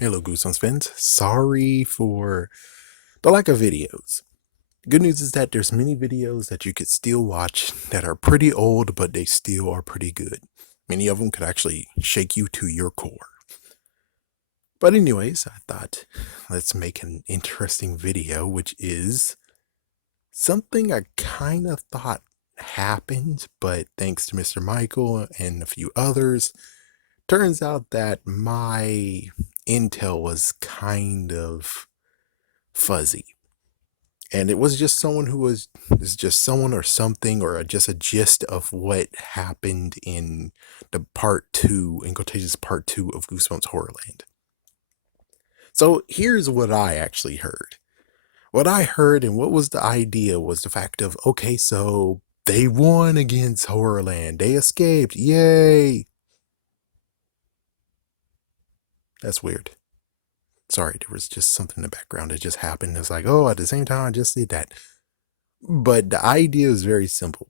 Hello, Goosebumps fans. Sorry for the lack of videos. Good news is that there's many videos that you could still watch that are pretty old, but they still are pretty good. Many of them could actually shake you to your core. But anyways, I thought let's make an interesting video, which is something I kind of thought happened, but thanks to Mr. Michael and a few others, turns out that my intel was kind of fuzzy. And it was just someone who is just someone or something or just a gist of what happened in the part two, in quotations, part two of Goosebumps Horrorland. So here's what I actually heard. What I heard and what was the idea was the fact of, okay, so they won against Horrorland. They escaped. Yay. That's weird. Sorry, there was just something in the background that just happened. It's like, oh, at the same time, I just did that. But the idea is very simple.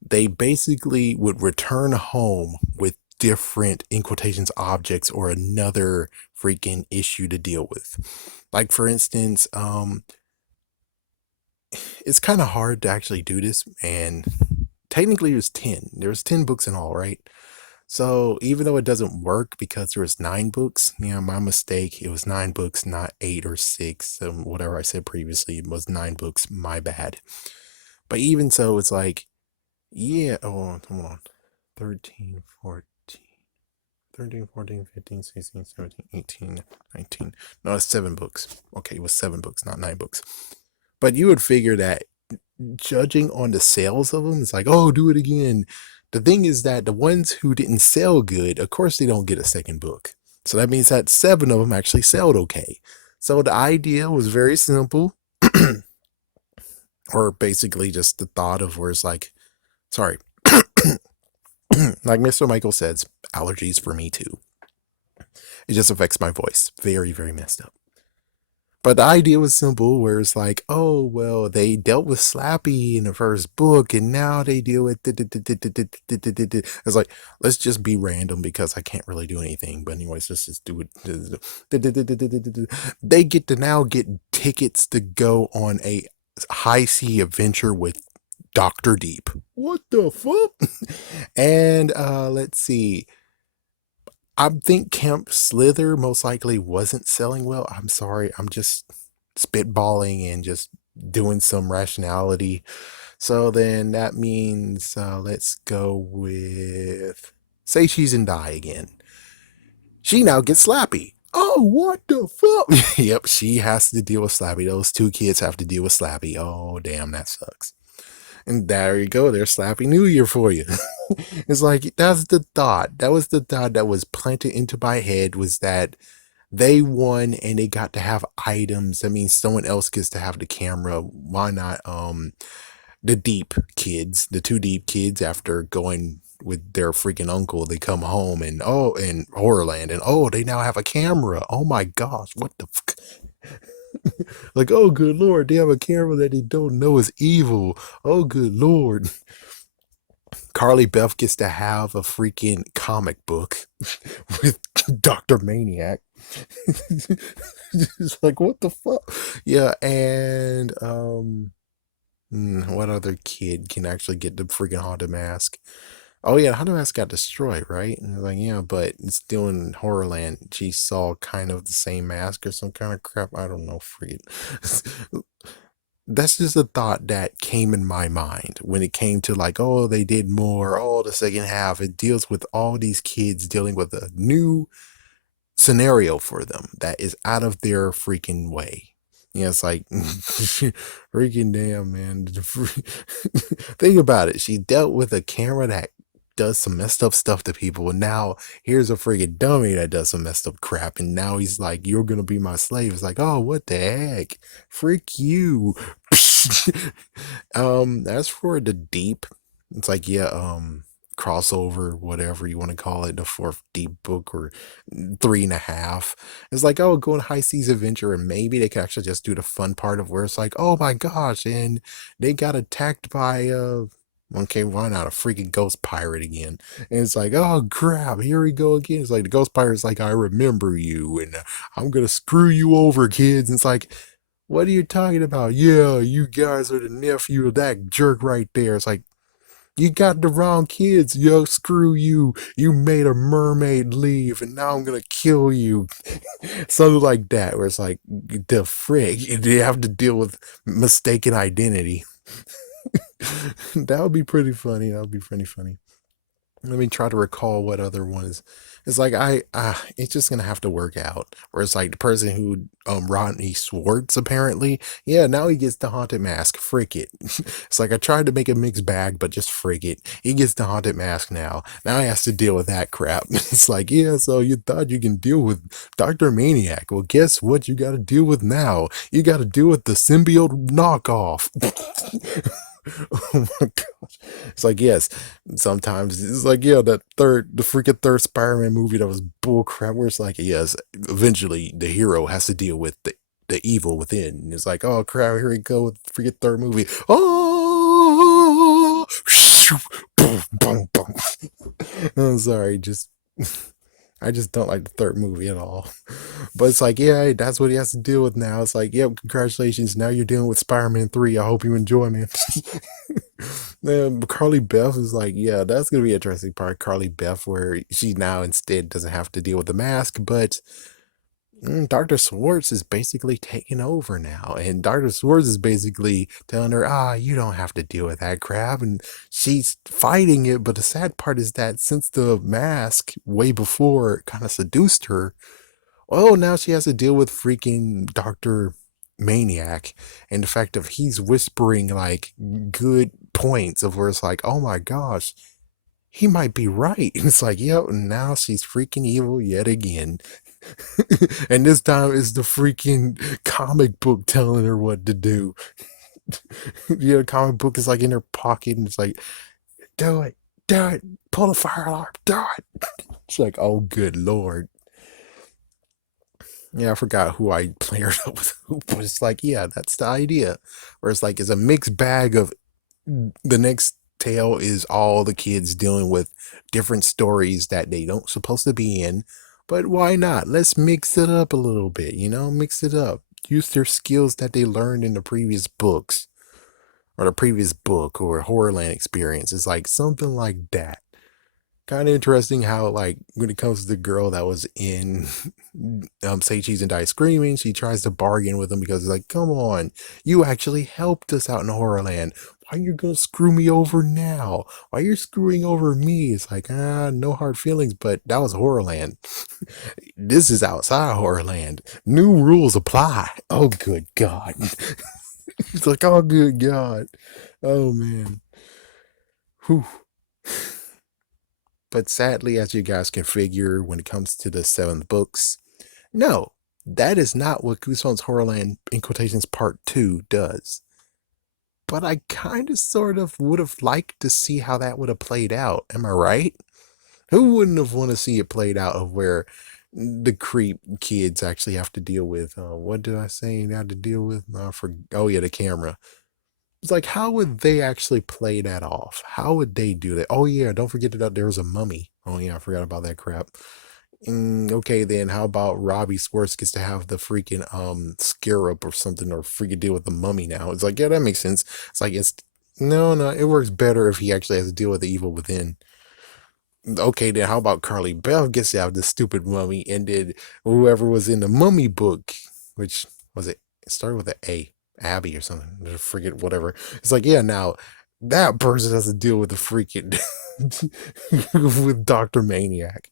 They basically would return home with different, in quotations, objects or another freaking issue to deal with. Like, for instance, it's kind of hard to actually do this, and technically there's 10 books in all, right? So even though it doesn't work because there's 9 books, my mistake, it was 9 books, not 8 or 6, whatever I said previously, it was 9 books, my bad. But even so, it's like, yeah, oh, hold on, 13, 14, 13, 14, 15, 16, 17, 18, 19. No, it's 7 books. Okay, it was 7 books, not 9 books. But you would figure that judging on the sales of them, it's like, oh, do it again. The thing is that the ones who didn't sell good, of course, they don't get a second book. So that means that 7 of them actually sold okay. So the idea was very simple, or basically just the thought of where it's like, sorry, like Mr. Michael says, allergies for me too. It just affects my voice. Very, very messed up. But the idea was simple, where it's like, oh, well, they dealt with Slappy in the first book, and now they deal with. It's like, let's just be random because I can't really do anything. But, anyways, let's just do it. They get to now get tickets to go on a high sea adventure with Dr. Deep. What the fuck? And let's see. I think Camp Slither most likely wasn't selling well. I'm sorry. I'm just spitballing and just doing some rationality. So then that means let's go with Say Cheese and Die again. She now gets Slappy. Oh, what the fuck? Yep, she has to deal with Slappy. Those 2 kids have to deal with Slappy. Oh, damn, that sucks. And there you go. There's Slappy New Year for you. It's like, that's the thought. That was the thought that was planted into my head, was that they won and they got to have items. That means someone else gets to have the camera. Why not the deep kids, the 2 deep kids, after going with their freaking uncle, they come home and oh, in Horrorland, and oh, they now have a camera. Oh my gosh, what the fuck? Like, oh good lord, they have a camera that they don't know is evil. Oh good lord. Carly Beth gets to have a freaking comic book with Dr. Maniac. It's like, what the fuck? Yeah, and what other kid can actually get the freaking Haunted Mask? Oh yeah, Haunted Mask got destroyed, right? And they're like, yeah, but it's still in Horrorland. She saw kind of the same mask or some kind of crap. I don't know, freaking. That's just a thought that came in my mind when it came to, like, oh, they did more. Oh, the second half, it deals with all these kids dealing with a new scenario for them that is out of their freaking way. Yeah, it's like, freaking damn, man. Think about it. She dealt with a camera that does some messed up stuff to people, and now here's a freaking dummy that does some messed up crap, and now he's like, you're gonna be my slave. It's like, oh, what the heck? Freak you. As for the deep, it's like, yeah, crossover, whatever you want to call it, the 4th deep book, or 3.5. It's like, oh, go on high seas adventure, and maybe they could actually just do the fun part of where it's like, oh my gosh, and they got attacked by Okay, why not a freaking ghost pirate again? And it's like, oh crap, here we go again. It's like the ghost pirate's like, I remember you, and I'm gonna screw you over, kids. And it's like, what are you talking about? Yeah, you guys are the nephew of that jerk right there. It's like, you got the wrong kids, yo. Screw you. You made a mermaid leave, and now I'm gonna kill you. Something like that, where it's like, the frick, you have to deal with mistaken identity. That would be pretty funny. That would be pretty funny. Let me try to recall what other ones. It's like it's just gonna have to work out. Where it's like the person who Rodney Swartz apparently, yeah, now he gets the haunted mask. Frick it. It's like I tried to make a mixed bag, but just frick it. He gets the haunted mask now. Now he has to deal with that crap. It's like, yeah, so you thought you can deal with Dr. Maniac. Well, guess what you gotta deal with now? You gotta deal with the symbiote knockoff. Oh my gosh. It's like, yes, sometimes it's like, yeah, the freaking third Spider-Man movie that was bull crap, where it's like, yes, eventually the hero has to deal with the evil within. And it's like, oh crap, here we go with the freaking third movie. Oh, boom, boom, boom. I'm sorry, just I just don't like the third movie at all. But it's like, yeah, that's what he has to deal with now. It's like, yep, congratulations. Now you're dealing with Spider-Man 3. I hope you enjoy, man. Then Carly Beth is like, yeah, that's gonna be an interesting part. Carly Beth, where she now instead doesn't have to deal with the mask, but Dr. Swartz is basically taking over now. And Dr. Swartz is basically telling her, you don't have to deal with that crap. And she's fighting it. But the sad part is that since the mask way before kind of seduced her, well, now she has to deal with freaking Dr. Maniac and the fact of he's whispering like good points of where it's like, oh my gosh, he might be right. And it's like, yep, now she's freaking evil yet again. And this time it's the freaking comic book telling her what to do. Yeah, the comic book is like in her pocket and it's like, do it, pull the fire alarm, do it. It's like, oh, good lord. Yeah, I forgot who I paired up with who, but it's like, yeah, that's the idea. Where it's like, it's a mixed bag of the next tale is all the kids dealing with different stories that they don't supposed to be in. But why not? Let's mix it up a little bit, mix it up. Use their skills that they learned in the previous books or the previous book or Horrorland experience. It's like something like that. Kind of interesting how, like, when it comes to the girl that was in Say Cheese and Die Screaming, she tries to bargain with him because it's like, come on, you actually helped us out in Horrorland. Why you gonna screw me over now? Why you're screwing over me? It's like, no hard feelings, but that was Horrorland. This is outside Horrorland. New rules apply. Oh, good God. It's like, oh, good God. Oh, man. Whew. But sadly, as you guys can figure, when it comes to the 7 books, no, that is not what Goosebumps Horrorland in quotations Part 2 does. But I kind of sort of would have liked to see how that would have played out. Am I right? Who wouldn't have want to see it played out of where the creep kids actually have to deal with? What did I say they had to deal with? Oh yeah, the camera. It's like, how would they actually play that off? How would they do that? Oh yeah, don't forget that there was a mummy. Oh yeah, I forgot about that crap. Okay, then how about Robbie Swartz gets to have the freaking scarab or something, or freaking deal with the mummy now? It's like, yeah, that makes sense. It's like, it's no, it works better if he actually has to deal with the evil within. Okay, then how about Carly Bell gets to have the stupid mummy, and then whoever was in the mummy book, which was it? It started with an A, Abby or something. I forget, whatever. It's like, yeah, now that person has to deal with the freaking with Dr. Maniac.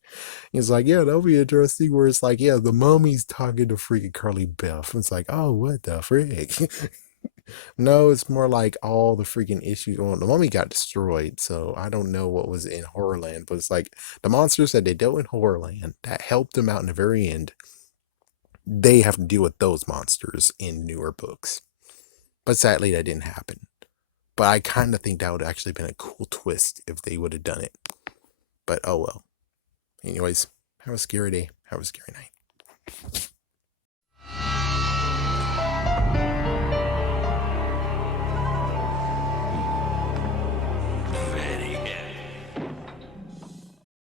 It's like, yeah, that'll be interesting. Where it's like, yeah, the mummy's talking to freaking Carly Beth. It's like, oh, what the frick? No, it's more like all the freaking issues. Well, the mummy got destroyed, so I don't know what was in Horrorland, but it's like the monsters that they dealt in Horrorland that helped them out in the very end. They have to deal with those monsters in newer books. But sadly, that didn't happen. But I kind of think that would have actually been a cool twist if they would have done it. But oh well. Anyways, have a scary day. Have a scary night.